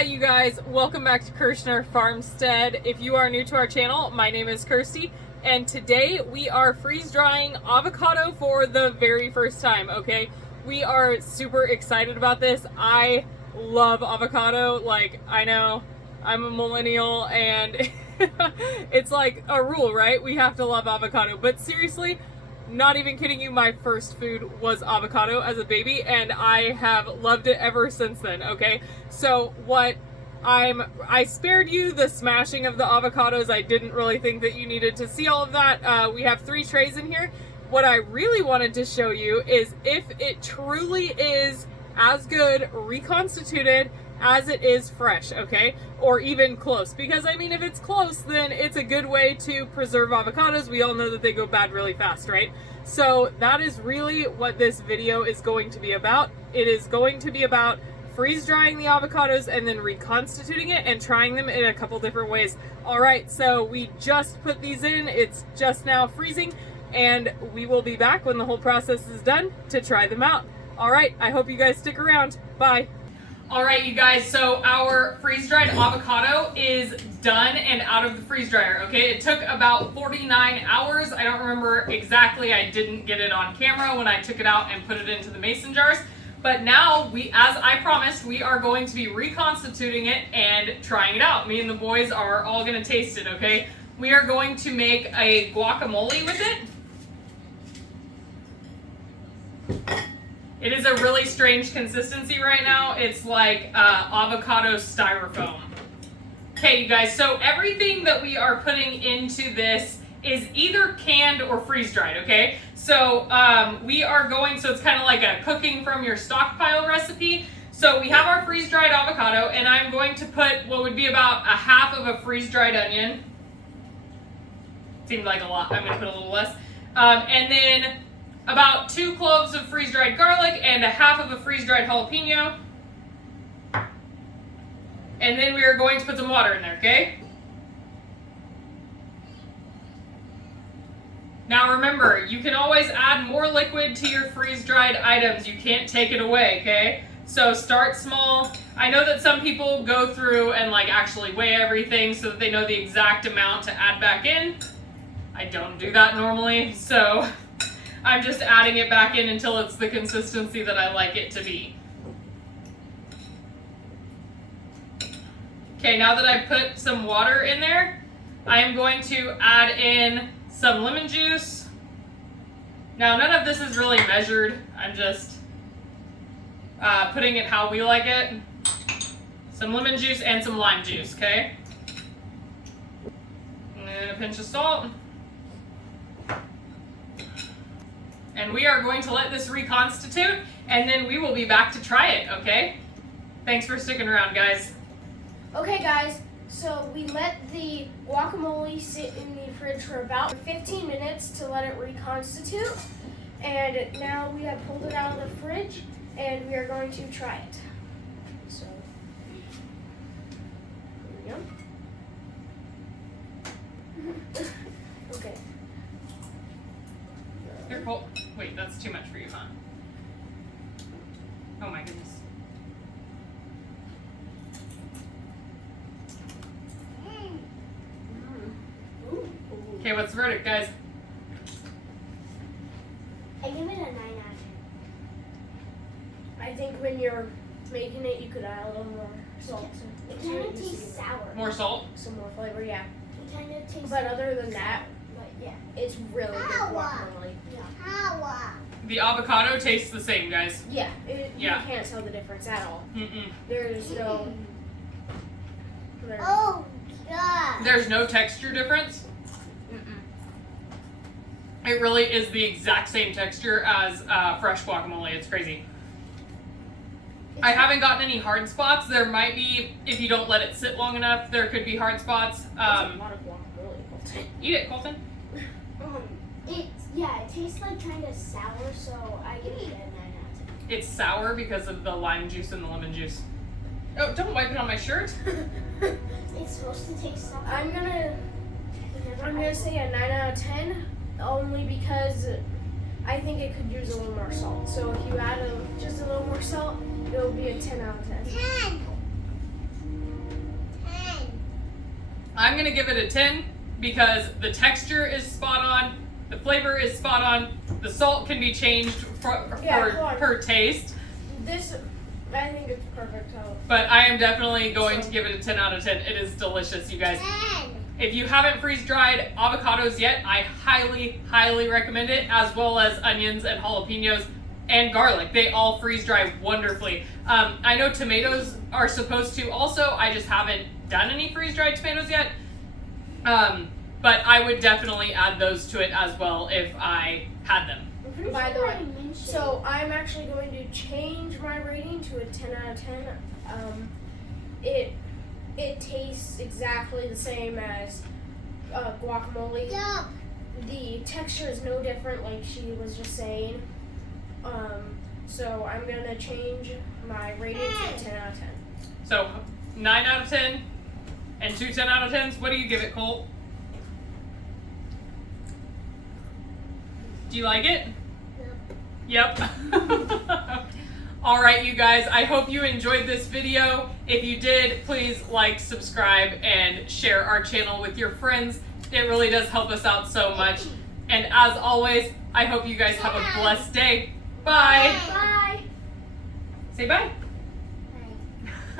Hi you guys, welcome back to Kirshner Farmstead. If you are new to our channel, my name is Kirsty, and today we are freeze drying avocado for the very first time, okay? We are super excited about this. I love avocado. Like, I know I'm a millennial and it's like a rule, right? We have to love avocado, but seriously, not even kidding you, my first food was avocado as a baby, and I have loved it ever since then, okay? So I spared you the smashing of the avocados. I didn't really think that you needed to see all of that. We have 3 trays in here. What I really wanted to show you is if it truly is as good reconstituted as it is fresh, okay? Or even close. Because, I mean, if it's close, then it's a good way to preserve avocados. We all know that they go bad really fast, right? So that is really what this video is going to be about. It is going to be about freeze drying the avocados and then reconstituting it and trying them in a couple different ways. All right, so we just put these in. It's just now freezing, and we will be back when the whole process is done to try them out. All right, I hope you guys stick around. Bye. All right, you guys, so our freeze-dried avocado is done and out of the freeze dryer, okay? It took about 49 hours. I don't remember exactly. I didn't get it on camera when I took it out and put it into the mason jars. But now, as I promised, we are going to be reconstituting it and trying it out. Me and the boys are all gonna taste it, okay? We are going to make a guacamole with it. It is a really strange consistency right now. It's like avocado styrofoam. Okay, you guys, so everything that we are putting into this is either canned or freeze-dried, okay? So we are going, so it's kind of like a cooking from your stockpile recipe. So we have our freeze-dried avocado, and I'm going to put what would be about a half of a freeze-dried onion. Seemed like a lot. I'm gonna put a little less. And then about 2 cloves of freeze-dried garlic and a half of a freeze-dried jalapeno. And then we are going to put some water in there, okay? Now remember, you can always add more liquid to your freeze-dried items. You can't take it away, okay? So start small. I know that some people go through and like actually weigh everything so that they know the exact amount to add back in. I don't do that normally, so I'm just adding it back in until it's the consistency that I like it to be. Okay, now that I've put some water in there, I am going to add in some lemon juice. Now, none of this is really measured. I'm just putting it how we like it. Some lemon juice and some lime juice, okay? And a pinch of salt. And we are going to let this reconstitute, and then we will be back to try it, okay? Thanks for sticking around, guys. Okay, guys, so we let the guacamole sit in the fridge for about 15 minutes to let it reconstitute, and now we have pulled it out of the fridge, and we are going to try it. So, here we go. Okay. Here, Colt. Wait, that's too much for you, huh? Oh my goodness. Okay, what's the verdict, guys? I give it a 9 out of 10. I think when you're making it, you could add a little more salt. It kind of tastes sour. More salt? Some more flavor, yeah. It kind of tastes. But other than that, yeah. it's really good guacamole. Yeah. The avocado tastes the same, guys. Yeah, Yeah. You can't tell the difference at all. Mm-mm. There's no. Oh, God. There's no texture difference. It really is the exact same texture as fresh guacamole. It's crazy. I haven't gotten any hard spots. There might be, if you don't let it sit long enough, there could be hard spots. That's a lot of guacamole, Colton. Eat it, Colton. It tastes like kind of sour, so I give it a 9 out of 10. It's sour because of the lime juice and the lemon juice. Oh, don't wipe it on my shirt. It's supposed to taste sour. I'm gonna say a 9 out of 10, only because I think it could use a little more salt. So if you add just a little more salt, it'll be a 10 out of 10. 10. I'm gonna give it a 10 because the texture is spot on, the flavor is spot on, the salt can be changed for per taste. This, I think it's perfect. But I am definitely going to give it a 10 out of 10. It is delicious, you guys. 10. If you haven't freeze-dried avocados yet, I highly, highly recommend it, as well as onions and jalapenos and garlic. They all freeze-dry wonderfully. I know tomatoes are supposed to also. I just haven't done any freeze-dried tomatoes yet. But I would definitely add those to it as well if I had them. By the way, so I'm actually going to change my rating to a 10 out of 10. It tastes exactly the same as guacamole. Yup. The texture is no different, like she was just saying. So I'm gonna change my rating to a 10 out of 10. So 9 out of 10 and 2 10 out of 10s. What do you give it, Colt? Do you like it? Yep. All right, you guys, I hope you enjoyed this video. If you did, please like, subscribe, and share our channel with your friends. It really does help us out so much. And as always, I hope you guys have a blessed day. Bye. Bye. Say bye.